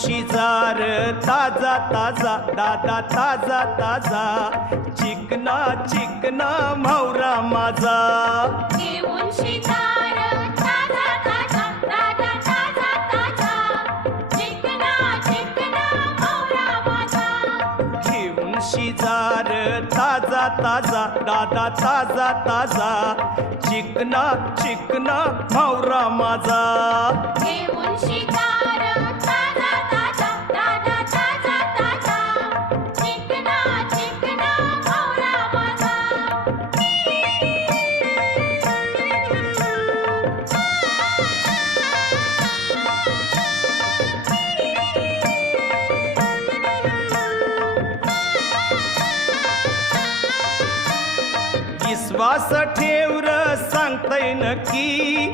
शिजार ताजा ताजा दादा ताजा ताजा चिकना चिकना म्हावरा माझा घेऊन शिजार ताजा ताजा दादा ताजा ताजा चिकना चिकना म्हावरा माझा घेऊन शिजार ताजा ताजा दादा ताजा ताजा चिकना चिकना म्हावरा माझा घेऊन शिजार ताजा ताजा दादा ताजा ताजा चिकना चिकना म्हावरा माझा विश्वास ठेव र सांगतय नक्की